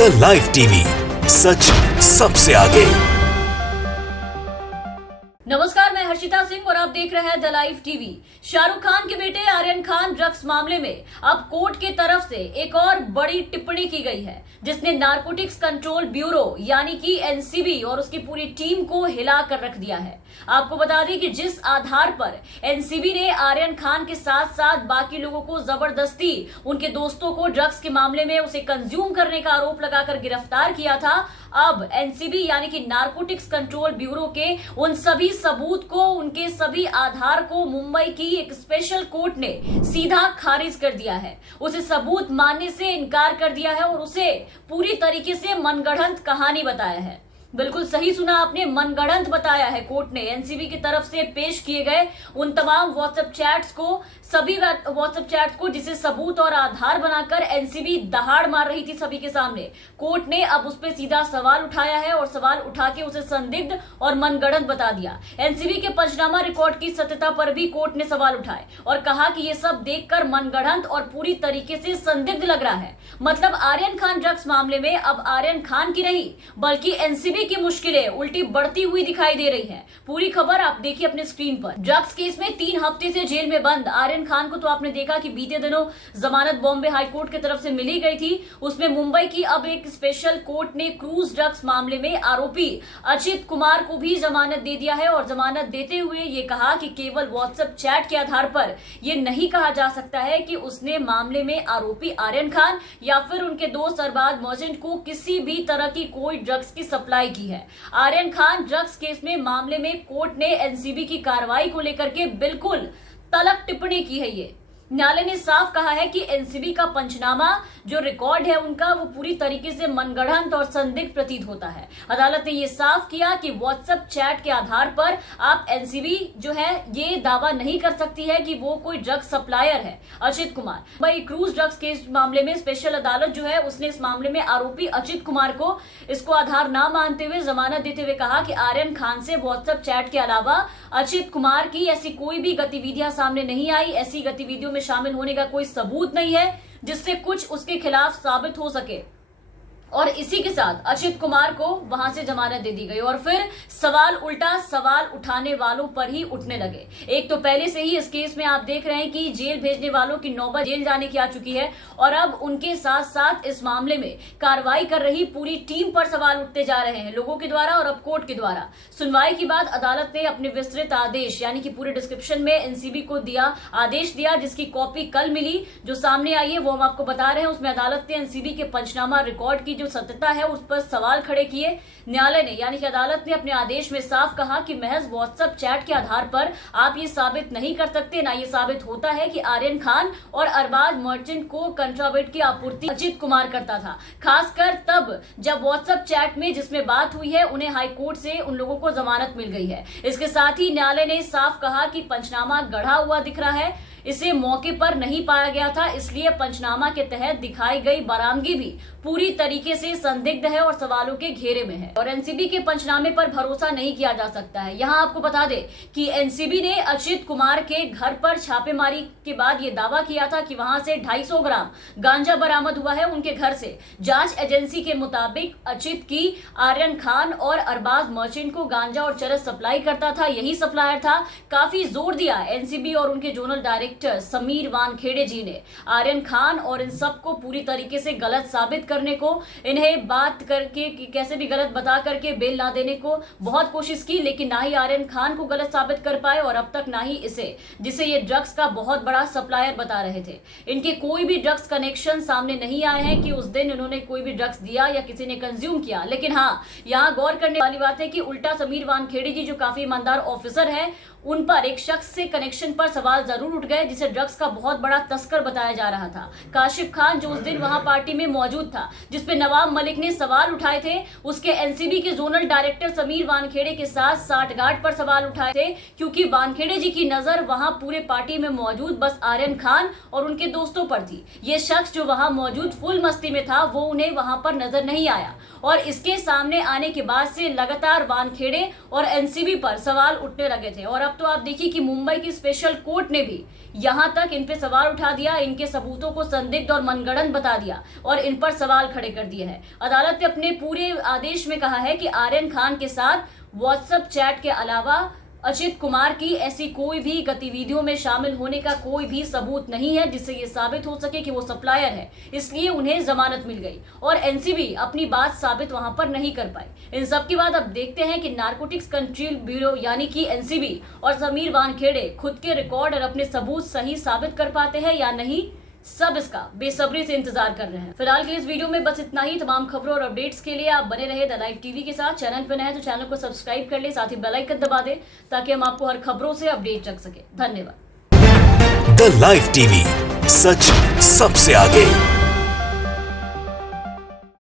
The live TV, सच सबसे आगे। नमस्कार, मैं हर्षिता सिंह और आप देख रहे हैं the live TV. Shahrukh Khan के बेटे आर्यन खान ड्रग्स मामले में अब कोर्ट के तरफ से एक और बड़ी टिप्पणी की गई है, जिसने नारकोटिक्स कंट्रोल ब्यूरो यानी कि एनसीबी और उसकी पूरी टीम को हिला कर रख दिया है। आपको बता दें कि जिस आधार पर एनसीबी ने आर्यन खान के साथ साथ बाकी लोगों को जबरदस्ती उनके दोस्तों को ड्रग्स के मामले में उसे कंज्यूम करने का आरोप लगाकर गिरफ्तार किया था, अब एनसीबी यानी कि नारकोटिक्स कंट्रोल ब्यूरो के उन सभी सबूत को, उनके सभी आधार को मुंबई की एक स्पेशल कोर्ट ने सीधा खारिज कर दिया है। उसे सबूत मानने से इनकार कर दिया है और उसे पूरी तरीके से मनगढ़ंत कहानी बताया है। बिल्कुल सही सुना आपने, मनगढ़ंत बताया है कोर्ट ने। एनसीबी की तरफ से पेश किए गए उन तमाम व्हाट्सएप चैट्स को, सभी व्हाट्सएप चैट्स को जिसे सबूत और आधार बनाकर एनसीबी दहाड़ मार रही थी सभी के सामने, कोर्ट ने अब उस पर सीधा सवाल उठाया है और सवाल उठा के उसे संदिग्ध और मनगढ़ंत बता दिया। एनसीबी के पंचनामा रिकॉर्ड की सत्यता पर भी कोर्ट ने सवाल उठाए और कहा कि ये सब देखकर मनगढ़ंत और पूरी तरीके से संदिग्ध लग रहा है। मतलब आर्यन खान ड्रग्स मामले में अब आर्यन खान की नहीं बल्कि एनसीबी की मुश्किलें उल्टी बढ़ती हुई दिखाई दे रही हैं। पूरी खबर आप देखिए अपने स्क्रीन पर। ड्रग्स केस में 3 हफ्ते से जेल में बंद आर्यन खान को तो आपने देखा कि बीते दिनों जमानत बॉम्बे हाईकोर्ट की तरफ से मिली गई थी। उसमें मुंबई की अब एक स्पेशल कोर्ट ने क्रूज ड्रग्स मामले में आरोपी अचित कुमार को भी जमानत दे दिया है और जमानत देते हुए ये कहा कि केवल व्हाट्सएप चैट के आधार पर यह नहीं कहा जा सकता है कि उसने मामले में आरोपी आर्यन खान या फिर उनके दोस्त अरबाज मर्चेंट को किसी भी तरह की कोई ड्रग्स की सप्लाई की है। आर्यन खान ड्रग्स केस में मामले में कोर्ट ने एनसीबी की कार्रवाई को लेकर के बिल्कुल तल्ख टिप्पणी की है। ये न्यायालय ने साफ कहा है कि एनसीबी का पंचनामा जो रिकॉर्ड है उनका, वो पूरी तरीके से मनगढ़ंत और संदिग्ध प्रतीत होता है। अदालत ने यह साफ किया कि व्हाट्सएप चैट के आधार पर आप एनसीबी जो है ये दावा नहीं कर सकती है कि वो कोई ड्रग सप्लायर है अचित कुमार। भाई क्रूज ड्रग्स केस मामले में स्पेशल अदालत जो है उसने इस मामले में आरोपी अचित कुमार को इसको आधार न मानते हुए जमानत देते हुए कहा कि आर्यन खान से व्हाट्सएप चैट के अलावा अचित कुमार की ऐसी कोई भी गतिविधियां सामने नहीं आई, ऐसी गतिविधियों में शामिल होने का कोई सबूत नहीं है जिससे कुछ उसके खिलाफ साबित हो सके। और इसी के साथ अचित कुमार को वहां से जमानत दे दी गई और फिर सवाल उल्टा सवाल उठाने वालों पर ही उठने लगे। एक तो पहले से ही इस केस में आप देख रहे हैं कि जेल भेजने वालों की नौबत जेल जाने की आ चुकी है और अब उनके साथ साथ इस मामले में कार्रवाई कर रही पूरी टीम पर सवाल उठते जा रहे हैं लोगों के द्वारा और अब कोर्ट के द्वारा। सुनवाई के बाद अदालत ने अपने विस्तृत आदेश यानी कि पूरे डिस्क्रिप्शन में एनसीबी को आदेश दिया, जिसकी कॉपी कल मिली जो सामने आई है वो हम आपको बता रहे हैं। उसमें अदालत ने एनसीबी के पंचनामा रिकॉर्ड की जो सत्यता है उस पर सवाल खड़े किए। न्यायालय ने यानी कि अदालत ने अपने आदेश में साफ कहा कि महज व्हाट्सएप चैट के आधार पर आप ये साबित नहीं कर सकते, ना ये साबित होता है कि आर्यन खान और अरबाज मर्चेंट को कंट्राबेट की आपूर्ति अचित कुमार करता था, खासकर तब जब व्हाट्सएप चैट में जिसमें बात हुई है उन्हें हाईकोर्ट से उन लोगों को जमानत मिल गई है। इसके साथ ही न्यायालय ने साफ कहा कि पंचनामा गढ़ा हुआ दिख रहा है, इसे मौके पर नहीं पाया गया था, इसलिए पंचनामा के तहत दिखाई गई बरामदगी भी पूरी तरीके से संदिग्ध है और सवालों के घेरे में है और एनसीबी के पंचनामे पर भरोसा नहीं किया जा सकता है। यहाँ आपको बता दें कि एनसीबी ने अचित कुमार के घर पर छापेमारी के बाद ये दावा किया था कि वहां से 250 ग्राम गांजा बरामद हुआ है उनके घर से। जांच एजेंसी के मुताबिक अचित की आर्यन खान और अरबाज मर्चेंट को गांजा और चरस सप्लाई करता था, यही सप्लायर था। काफी जोर दिया एनसीबी और उनके जोनल डायरेक्टर समीर वानखेड़े जी ने आर्यन खान और इन सबको पूरी तरीके से गलत साबित करने को, इन्हें बात करके कैसे भी गलत बता करके बेल ना देने को बहुत कोशिश की, लेकिन ना ही आर्यन खान को गलत साबित कर पाए और अब तक ना ही इसे, जिसे ये ड्रग्स का बहुत बड़ा सप्लायर बता रहे थे। इनके कोई भी ड्रग्स कनेक्शन सामने नहीं आए हैं कि उस दिन इन्होंने कोई भी ड्रग्स दिया या किसी ने कंज्यूम किया। लेकिन हाँ, यहाँ गौर करने वाली बात है कि उल्टा समीर वानखेड़े जी जो काफी ईमानदार ऑफिसर है उन पर एक शख्स से कनेक्शन पर सवाल जरूर उठ गए जिसे ड्रग्स का बहुत बड़ा तस्कर बताया जा रहा था। काशिफ खान जो उस दिन वहां पार्टी में मौजूद था जिसपे नवाब मलिक ने सवाल उठाए थे, उसके एनसीबी के जोनल डायरेक्टर समीर वानखेड़े के साथ साठगांठ पर सवाल उठाए थे, क्योंकि वानखेड़े जी की नजर वहां पूरे पार्टी में मौजूद बस आर्यन खान और उनके दोस्तों पर थी। ये शख्स जो वहां मौजूद फुल मस्ती में था वो उन्हें वहां पर नजर नहीं आया और इसके सामने आने के बाद से लगातार वानखेड़े और एनसीबी पर सवाल उठने लगे थे और अब तो आप देखिए कि मुंबई की स्पेशल कोर्ट ने भी यहां तक इन पे सवाल उठा दिया, इनके सबूतों को संदिग्ध और मनगढ़ंत बता दिया और इन पर सवाल खड़े कर दिए हैं। अदालत ने अपने पूरे आदेश में कहा है कि आर्यन खान के साथ व्हाट्सएप चैट के अलावा अजित कुमार की ऐसी कोई भी गतिविधियों में शामिल होने का कोई भी सबूत नहीं है जिससे ये साबित हो सके कि वो सप्लायर है, इसलिए उन्हें जमानत मिल गई और एनसीबी अपनी बात साबित वहां पर नहीं कर पाई। इन सब के बाद अब देखते हैं कि नारकोटिक्स कंट्रोल ब्यूरो यानी कि एनसीबी और समीर वानखेड़े खुद के रिकॉर्ड और अपने सबूत सही साबित कर पाते हैं या नहीं। सब इसका बेसब्री से इंतजार कर रहे हैं। फिलहाल के इस वीडियो में बस इतना ही। तमाम खबरों और अपडेट्स के लिए आप बने रहे द लाइव टीवी के साथ। चैनल पर नए हैं तो चैनल को सब्सक्राइब कर ले, साथ ही बेल आइकन दबा दे ताकि हम आपको हर खबरों से अपडेट रख सके। धन्यवाद। द लाइव टीवी, सच सबसे आगे।